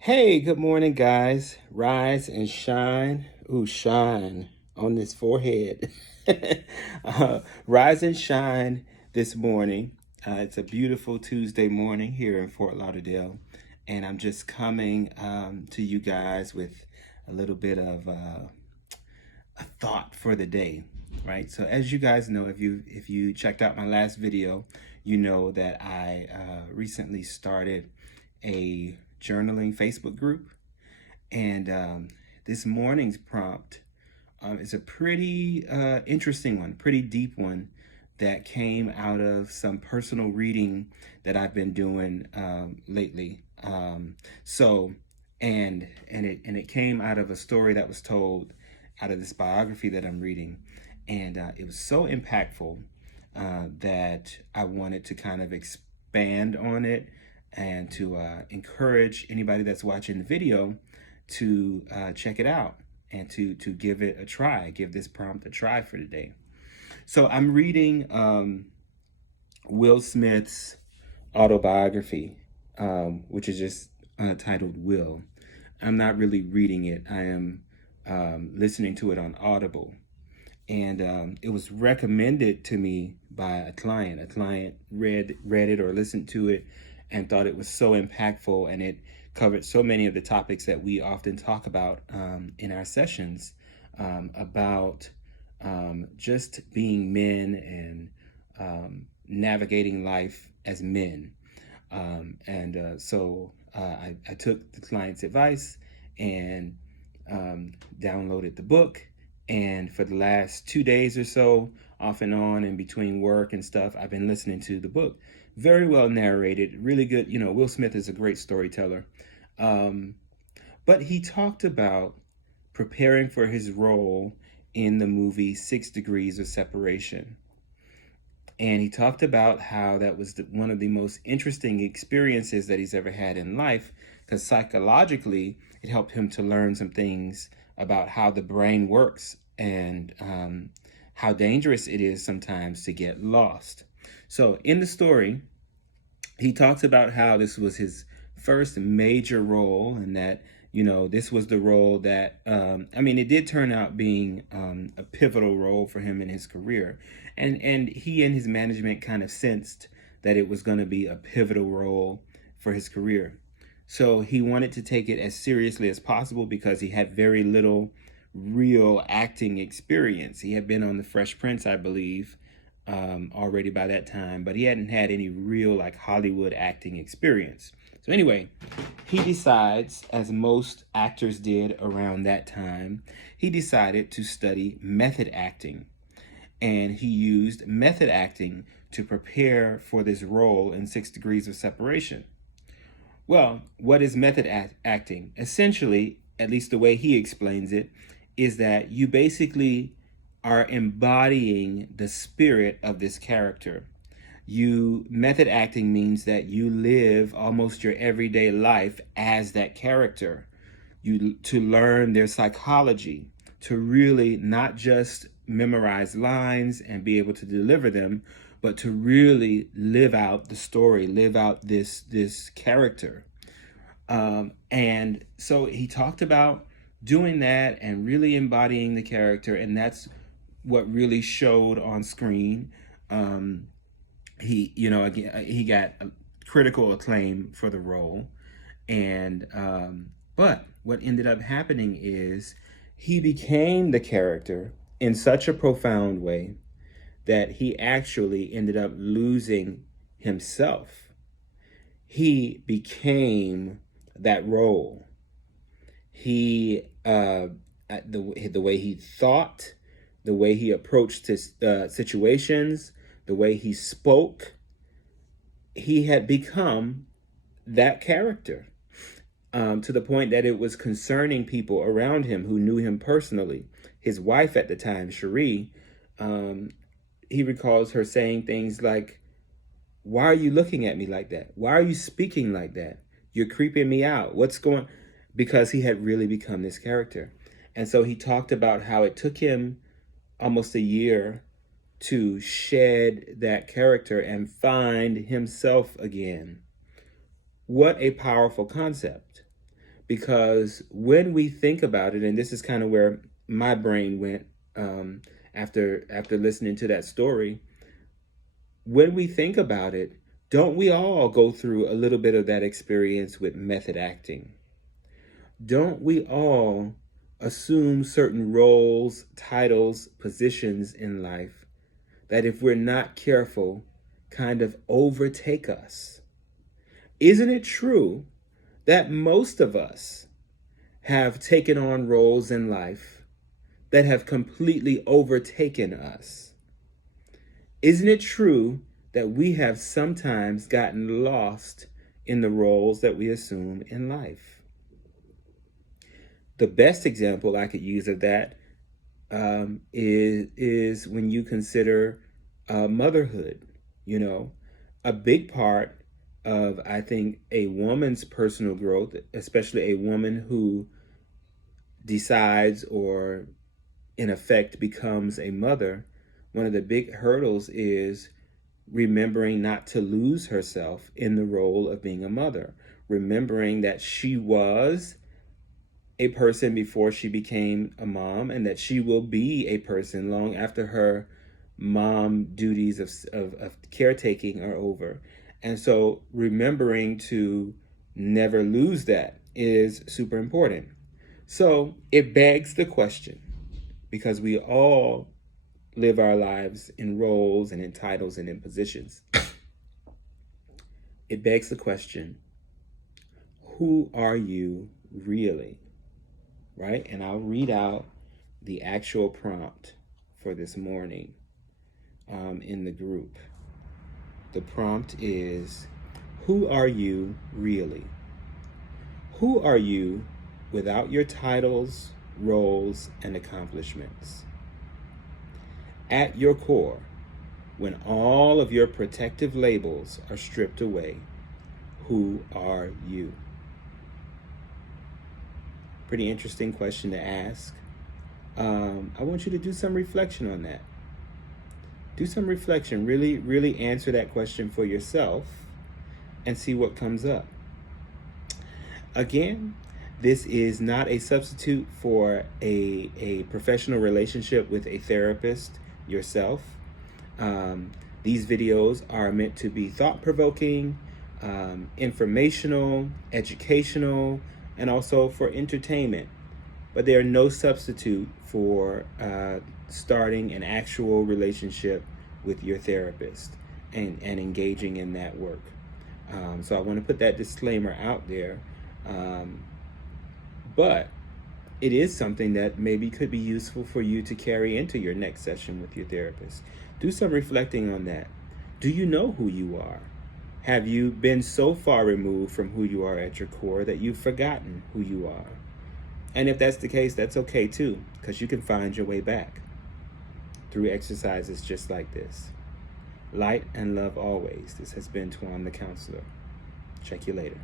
Hey, good morning, guys. Rise and shine. Ooh, shine on this forehead. Rise and shine this morning. It's a beautiful Tuesday morning here in Fort Lauderdale. And I'm just coming to you guys with a little bit of a thought for the day, right? So as you guys know, if you checked out my last video, you know that I recently started a journaling Facebook group, and this morning's prompt is a pretty interesting one, pretty deep one that came out of some personal reading that I've been doing lately. So, and it came out of a story that was told out of this biography that I'm reading, and it was so impactful that I wanted to kind of expand on it and to encourage anybody that's watching the video to check it out and to give it a try, give this prompt a try for today. So I'm reading Will Smith's autobiography, which is just titled Will. I'm not really reading it. I am listening to it on Audible. And it was recommended to me by a client. A client read it or listened to it and thought it was so impactful, and it covered so many of the topics that we often talk about in our sessions about just being men and navigating life as men. So I took the client's advice and downloaded the book. And for the last 2 days or so, off and on in between work and stuff, I've been listening to the book. Very well narrated, really good. You know, Will Smith is a great storyteller. But he talked about preparing for his role in the movie 6 Degrees of Separation. And he talked about how that was one of the most interesting experiences that he's ever had in life, because psychologically, it helped him to learn some things about how the brain works and how dangerous it is sometimes to get lost. So in the story, he talks about how this was his first major role, and that, you know, this was the role that, it did turn out being a pivotal role for him in his career. And he and his management kind of sensed that it was going to be a pivotal role for his career. So he wanted to take it as seriously as possible because he had very little real acting experience. He had been on The Fresh Prince, I believe, already by that time, but he hadn't had any real like Hollywood acting experience. So anyway, he decides, as most actors did around that time, he decided to study method acting. And he used method acting to prepare for this role in 6 Degrees of Separation. Well, what is method acting? Essentially, at least the way he explains it, is that you basically are embodying the spirit of this character. Method acting means that you live almost your everyday life as that character. To learn their psychology, to really not just memorize lines and be able to deliver them, but to really live out the story, live out this character. And so he talked about doing that and really embodying the character, and that's what really showed on screen. He got critical acclaim for the role, and but what ended up happening is he became the character in such a profound way that he actually ended up losing himself. He became that role. He the way he thought, the way he approached his situations, the way he spoke, he had become that character, to the point that it was concerning people around him who knew him personally. His wife at the time, Cherie, he recalls her saying things like, "Why are you looking at me like that? Why are you speaking like that? You're creeping me out. What's going?" Because he had really become this character. And so he talked about how it took him almost a year to shed that character and find himself again. What a powerful concept. Because when we think about it, and this is kind of where my brain went after listening to that story, when we think about it, don't we all go through a little bit of that experience with method acting? Don't we all assume certain roles, titles, positions in life that, if we're not careful, kind of overtake us? Isn't it true that most of us have taken on roles in life that have completely overtaken us? Isn't it true that we have sometimes gotten lost in the roles that we assume in life? The best example I could use of that is when you consider motherhood. You know, a big part of, I think, a woman's personal growth, especially a woman who decides or in effect becomes a mother, one of the big hurdles is remembering not to lose herself in the role of being a mother, remembering that she was a person before she became a mom, and that she will be a person long after her mom duties of caretaking are over. And so remembering to never lose that is super important. So it begs the question, because we all live our lives in roles and in titles and in positions. It begs the question, who are you really? Right? And I'll read out the actual prompt for this morning in the group. The prompt is, who are you really? Who are you without your titles, roles, and accomplishments? At your core, when all of your protective labels are stripped away, who are you? Pretty interesting question to ask. I want you to do some reflection on that. Do some reflection. Really, really answer that question for yourself and see what comes up. Again, this is not a substitute for a professional relationship with a therapist yourself. These videos are meant to be thought-provoking, informational, educational, and also for entertainment. But they are no substitute for starting an actual relationship with your therapist and engaging in that work. So I want to put that disclaimer out there. But it is something that maybe could be useful for you to carry into your next session with your therapist. Do some reflecting on that. Do you know who you are? Have you been so far removed from who you are at your core that you've forgotten who you are? And if that's the case, that's okay too, because you can find your way back through exercises just like this. Light and love always. This has been Tuan the Counselor. Check you later.